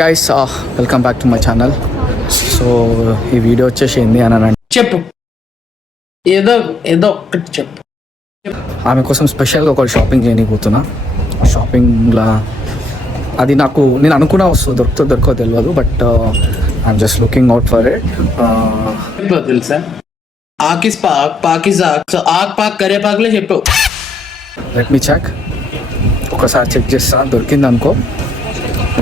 Guys welcome back to my channel. So ఈ video వచ్చేసి ఏంది అని అంటే చెప్పు, ఏదో ఏదో ఒక్కటి చెప్పు. ఆమె కోసం స్పెషల్గా ఒక షాపింగ్ చేయకపోతున్నా. షాపింగ్లా అది నేను అనుకున్నా వస్తుంది, దొరకో తెలియదు, but I'm just looking out for it. తెలుసా ఆకిస్ పాక్ పాకిస్ ఆక్ పాక్ కరే పాక్లే చెప్పు. లెట్ మీ చెక్, ఒకసారి చెక్ చేస్తా, దొరికింది అనుకో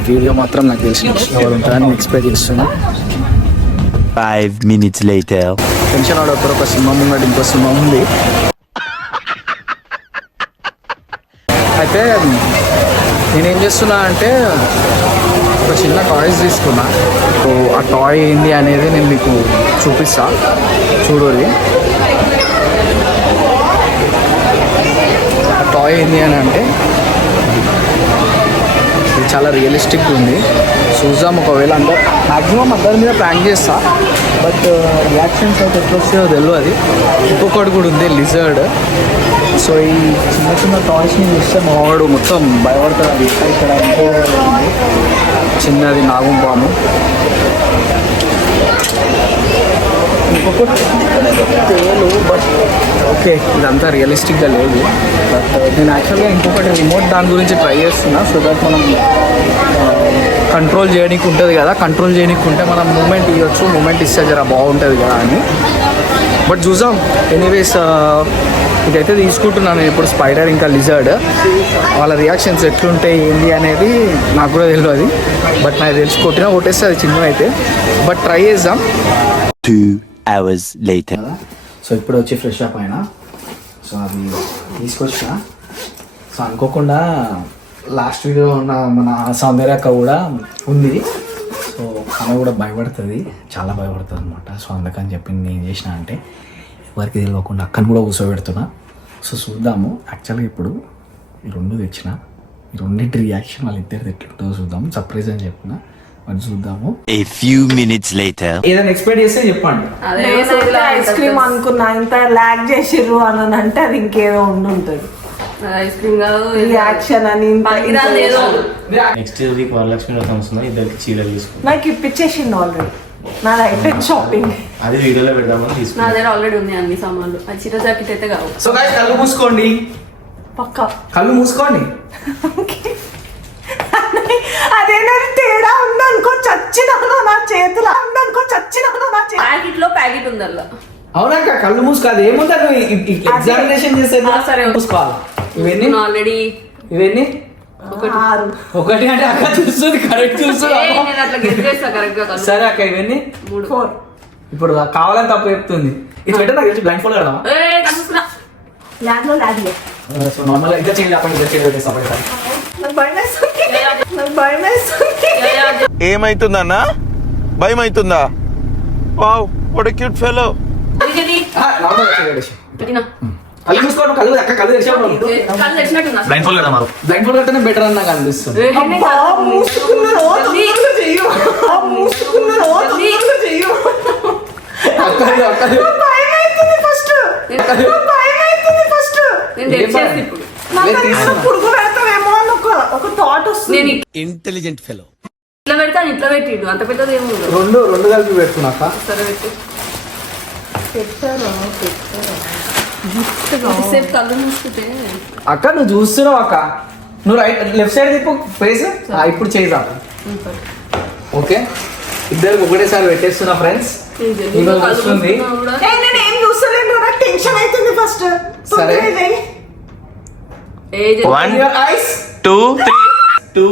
వీడియో మాత్రం నాకు తెలిసిన ఎవరు ఉంటారని ఎక్స్పెక్ట్ చేస్తున్నా. 5 minutes later. టెన్షన్ ఆడతారు, ఒక సినిమా ముంగట ఇంకో సినిమా ఉంది. అయితే నేనేం చేస్తున్నా అంటే ఒక చిన్న టాయ్స్ తీసుకున్నా. సో ఆ టాయ్ ఏంది అనేది నేను మీకు చూపిస్తా, చూడండి. ఆ టాయ్ ఏంది అని అంటే ఇది చాలా రియలిస్టిక్గా ఉంది. చూద్దాం, ఒకవేళ మ్యాక్సిమం అందరి మీద ప్రాంక్ చేస్తా, బట్ రియాక్షన్స్ అయితే ఎట్లా వస్తాయో తెలియదు. ఇంకొకటి కూడా ఉంది, లిజర్డ్. సో ఈ చిన్న చిన్న టాయ్స్ని చూస్తే మావాడు మొత్తం భయపడతాడు. ఇక్కడ ఇంకో చిన్నది నాగుంపాము, ఇంకొకటి తేలు. బట్ ఓకే, ఇదంతా రియలిస్టిక్గా లేదు. బట్ నేను యాక్చువల్గా ఇంకొకటి రిమోట్ దాని గురించి ట్రై చేస్తున్నా. సో దట్ మనం కంట్రోల్ చేయడానికి ఉంటుంది కదా, కంట్రోల్ చేయడానికి ఉంటే మనం మూమెంట్ ఇవ్వచ్చు, మూమెంట్ ఇస్తే జర బాగుంటుంది కదా అని. బట్ చూసాం. ఎనీవేస్ ఇదైతే తీసుకుంటున్నాను నేను ఇప్పుడు, స్పైడర్ ఇంకా లిజర్డ్. వాళ్ళ రియాక్షన్స్ ఎట్లుంటాయి ఏంటి అనేది నాకు కూడా తెలియదు. బట్ నాకు తెలిసి కొట్టేస్తే అది చిన్న అయితే, బట్ ట్రై చేద్దాం. 2 hours later. సో ఇప్పుడు వచ్చి ఫ్రెష్ అప్ అయినా. సో అది తీసుకొచ్చిన. సో అనుకోకుండా లాస్ట్ వీడియో ఉన్న మన సౌందర్యక్క కూడా ఉంది. సో ఆమె కూడా భయపడుతుంది, చాలా భయపడుతుంది అనమాట. సో అందుకని చెప్పి నేను చేసిన అంటే ఎవరికి తెలియకుండా అక్కని కూడా కూర్చోబెడుతున్నా. సో చూద్దాము. యాక్చువల్గా ఇప్పుడు ఈ రెండు తెచ్చిన, ఈ రెండింటి రియాక్షన్ వాళ్ళిద్దరిది ఎట్లుంటుందో చూద్దాము. సర్ప్రైజ్ అని చెప్పిన, మరి చూద్దాము. A few minutes later. ఏదైనా ఎక్స్పెక్ట్ చేస్తే చెప్పండి. ఐస్ క్రీమ్ అనుకున్నా, ఇంత లాగ్ చేసిర్రు అని అంటే అది ఇంకేదో ఉంటుంది. ఐస్ క్రీమ్ కాదు, రియాక్షన్ అని నెక్స్ట్ వీక్ వరలక్ష్మి వ్రతం వస్తుంది, ఇద్దరికి చీరలు తీసుకుంటాం. నాకు ఇప్పించేసిండు ఆల్రెడీ, నాది అయిపోయింది షాపింగ్. అది వీడియోలో పెడదామని నా తీసుకున్నాం. దగ్గర ఆల్రెడీ ఉంది అన్ని సామాన్లు. అది చీర జాకెట్ అయితే కావు. సో గాయ్స్ కళ్ళు మూసుకోండి, పక్కా కళ్ళు మూసుకోండి. అదేనాది తేడా ఉందనుకో, చచ్చినాను నా చేతిలో ఉందనుకో, చచ్చినాను నా చేతి. ప్యాకెట్ లో ప్యాకెట్ ఉంది అలా. అవునాక కళ్ళు మూసుకోవాలి. ఏముందా ఎగ్జామినేషన్ చేసే సరే మూసుకోవాలి. ఇవన్నీ ఆల్రెడీ ఇవన్నీ 6 ఒకటి అంటే అక్క చూస్తుంది, కరెక్ట్ చూస్తుంది. నేను అట్లా గెస్ చేస్తా కరెక్ట్ గా. సరే అక్క, ఇవన్నీ 4. ఇప్పుడు కావాలని తప్పు చెప్తుంది. ఇది పెట్టే నాకు తెలిసి బ్లైండ్ ఫోల్డ్ కదా. ల్యాబ్ లో ల్యాబ్ లో సో నార్మల్ ఇద్దరు చేయాలి, అప్పుడు ఇద్దరు చేయాలి. సపరేట్ నాకు భయం వేస్తుంది, నాకు భయం వేస్తుంది. ఏమైతుందన్నా? భయం అవుతుందా? Wow, what a cute fellow. కళ్ళు మూసుకోవడం, కళ్ళు అక్క కళ్ళు తెరిచాడు. బ్లైండ్ ఫోల్డ్ కదా, బ్లైండ్ ఫోల్డ్ కట్టనే బెటర్ అని నాకు అనిపిస్తుంది. అబ్బా, మూసుకున్నాను, తొందరగా చెయ్యు. మూసుకున్నాను, తొందరగా చెయ్యు. అక్కది అక్కది భయం అవుతుంది ఫస్ట్, భయం అవుతుంది ఫస్ట్. నేను గెస్ చేస్తా ఇప్పుడు. నాకు పురుగు పెడతావేమో అని ఒక థాట్ వస్తుంది. నేను ఇంటెలిజెంట్ ఫెలో. ఇట్లా పెడతాను, ఇట్లా పెట్టిడు. అంత పెద్దది ఏమి ఉండదు. రెండు కలిపి పెడుతున్నాక. సరే పెట్టు. పెట్టారా సేపు కళ్ళు మూసుకుంటే అక్క నువ్వు చూస్తున్నావు అక్క, నువ్వు లెఫ్ట్ సైడ్ తిప్పు ఫేస్. ఇప్పుడు చేయి చాలు. ఓకే, ఇద్దరికి ఒకటేసారి పెట్టేస్తున్నా ఫ్రెండ్స్. వస్తుంది. నేను ఏం చూస్తలేను, నాకు టెన్షన్ అవుతుంది ఫస్ట్. సరే. 1 Your eyes. 2 3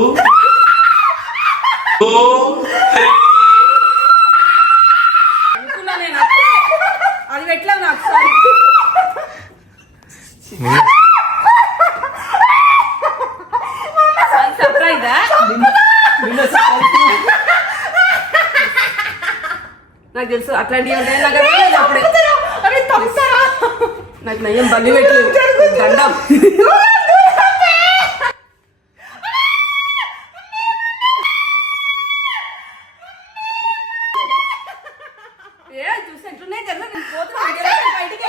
2 అది పెట్టలేదు నాకు. సారీ సర్ప్రైజా? నాకు తెలుసు అట్లాంటివి ఉంటాయి. నాకు అప్పుడే నాకు నయ్యం బల్లి పెట్టలేదు. దండం. చూసి ఎట్లున్నాయి కదా, బయటికి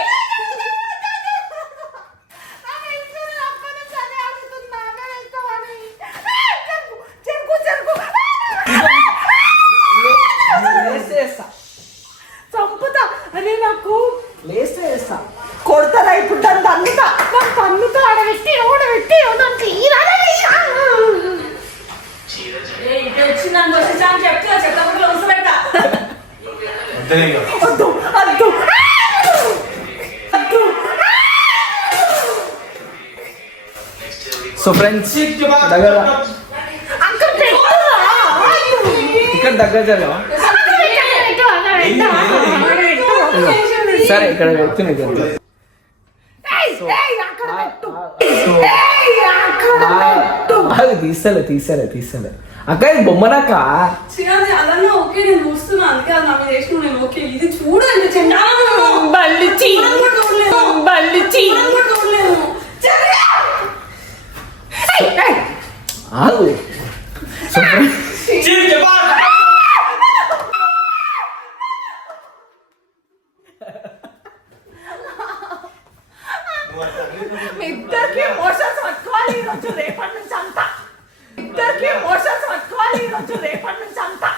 వచ్చిందని వచ్చి అని చెప్తే చెప్తా ఉసు పెడతా. వద్దు వద్దు వద్దు. సో ఫ్రెండ్స్ దగ్గర అంకుల్ పెట్టురా. ఇక్కడ దగ్గర జరగవా? సరే ఇక్కడ పెడుతుంది కదా. అది తీసలే అక్క ఇది బొమ్మనక్క. చిన్నది అలానే ఓకే నేను చూస్తున్నా అందుకే అది నా మీద వేసిన నేను ఓకే ఇది చూడు ఎంత చెండాలం బల్లిచి బల్లిచి ఆగు. సో ఇద్దరికి మోషన్స్ పట్టుకోవాలి ఈరోజు రేపటి నుంచి అంతా. ఇద్దరికి మోషన్స్ పట్టుకోవాలి ఈరోజు రేపటి నుంచి అంతా.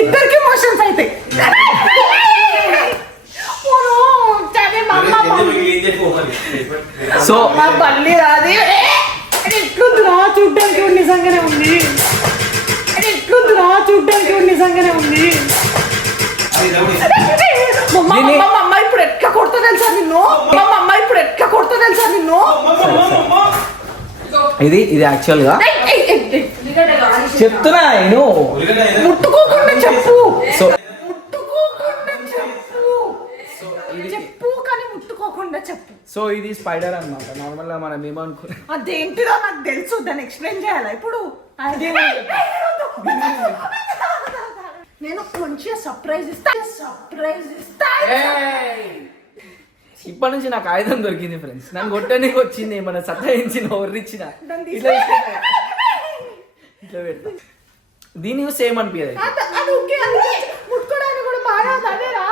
ఇద్దరికి మోషన్స్ అయితే సో మా పల్లి రాది ఎట్లుందిరా చూడ్డానికి నిజంగానే ఉంది. ఎట్లుందిరా చూడ్డానికి నిజంగానే ఉంది. మా అమ్మ ఇప్పుడు ఎట్లా కొడతా తెలుసా నిన్ను. మా అమ్మ ఇప్పుడు ఎట్లా కొడతా తెలుసా నిన్ను. ఇది యాక్చువల్ గా చెప్తున్నా నేను. ముట్టుకోకుండా చెప్పు. సో ముట్టుకోకుండా చెప్పు. చెప్పు కానీ ముట్టుకోకుండా చెప్పు. సో ఇది స్పైడర్ అన్నమాట. నార్మల్ గా మనం ఏమనుకున్నాం అదేంటిదో నాకు తెలుసు. దాన్ని ఎక్స్ప్లెయిన్ చేయాలా ఇప్పుడు? అదే నేను మంచిగా సర్ప్రైజ్ ఇస్తా. ఇప్పటి నుంచి నాకు ఆయుధం దొరికింది ఫ్రెండ్స్. నన్ను కొట్టడానికి వచ్చింది మన సతాయించిన ఒర్రిచ్చిన ఇట్లా పెడతా. దీని యూస్ సేమ్ అనిపించదు. అది ఓకే. అది ముట్టుకోవడానికి కూడా బాగా అదేరా.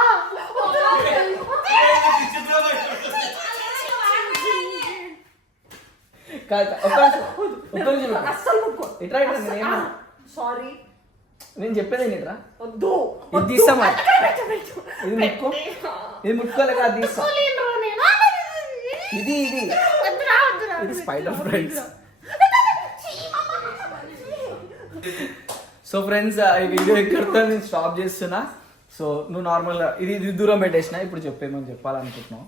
అస్సలు ముట్టుకో. ఇట్రా సారీ నేను చెప్పేది ఇట్రా. వద్దు ఇది తీస్తామా? ఇది ముట్టుకో. ఇది ముట్టుకోలేక అది తీస్తాం. ఇది ఇది ఇది స్పైడర్ ఫ్రెండ్స్. సో ఫ్రెండ్స్ ఈ వీడియో ఎక్కడితో నేను స్టాప్ చేస్తున్నా. సో నువ్వు నార్మల్గా ఇది దూరం పెట్టేసిన. ఇప్పుడు చెప్పేమని చెప్పాలనుకుంటున్నావు.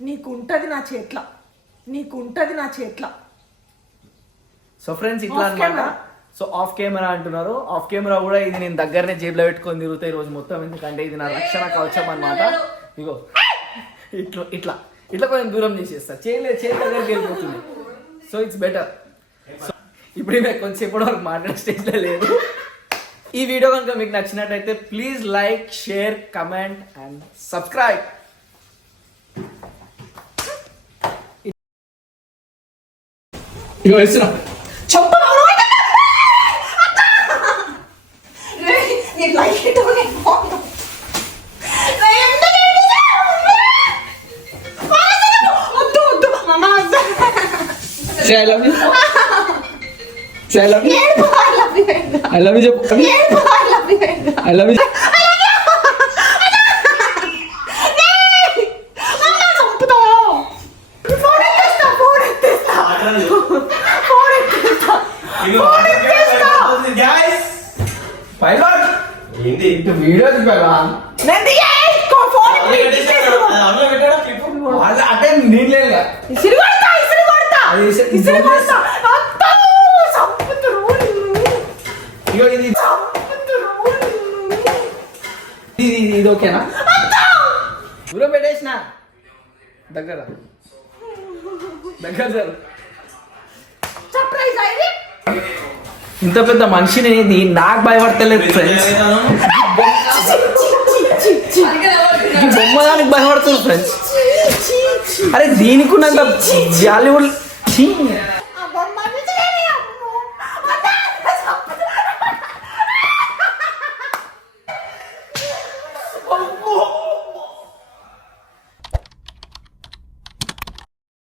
నీకుంటది నా చేట్ల. నీకుంటది నా చేట్ల. సో ఫ్రెండ్స్ ఇట్లా అన్నమాట. సో ఆఫ్ కెమెరా అంటున్నారు. ఆఫ్ కెమెరా కూడా ఇది నేను దగ్గరనే జేబులో పెట్టుకొని తిరుగుతాయి రోజు మొత్తం. ఎందుకంటే ఇది నా రక్షణ కవచం అన్నమాట. ఇగో ఇట్లా ఇట్లా ఇట్లా కొంచెం దూరం చేసేస్తా. చేతి దగ్గరికి వెళ్ళిపోతుంది. So it's better. సో ఇప్పుడు మేము కొంచెం వరకు మాట్లాడే స్టేజ్లో లేదు. ఈ వీడియో కనుక మీకు నచ్చినట్టయితే please like, share, comment and subscribe. ఇగో వేస్తున్నా. Say I love you. Say I love you. I love you. I love you. Video అంటే నేను లేదా ఇది ఓకేనా? దూరం పెట్టేసిన దగ్గర ఇంత పెద్ద మనిషిని నాకు భయపడతలేదు ఫ్రెండ్స్. బొమ్మదానికి భయపడుతుంది ఫ్రెండ్స్. అరే దీనికి ఉన్నంత జాలీవుడ్